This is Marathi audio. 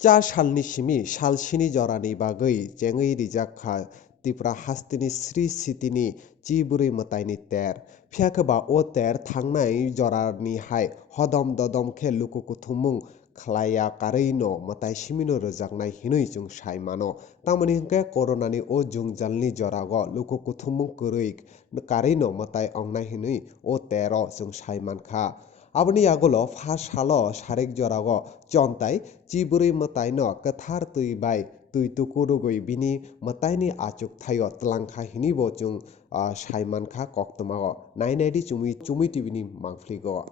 चा सालनि सिमि सालसिनि जरानि बागै जेङै रिजाखा तिप्रा हास्तिनि श्री सितिनि ची बुरै मताइनि तेर फियाखोबा ओ तेर थांनाय जरानि हाय हदम ददम खे लुकु कुथुमुं ख्लाया कारेino मताइ सिमिनो रोजाकनाय हिनै जों साइमानो तामनि हिंके कोरोनानि ओ जुं जालनि जरागो लुकु कुथुमुं कुरै कारेino मताइ अंनाय हिनै ओ तेरो जों साइमानखा Aboni agolo phas halo sarek jorago chontai chiburi matai no Khwthar tui bai tui Tukuroi bini matai ni achuk thayo tlangkha hini bo chung saimankha koktoma nainai di chumi tv ni mangfligo.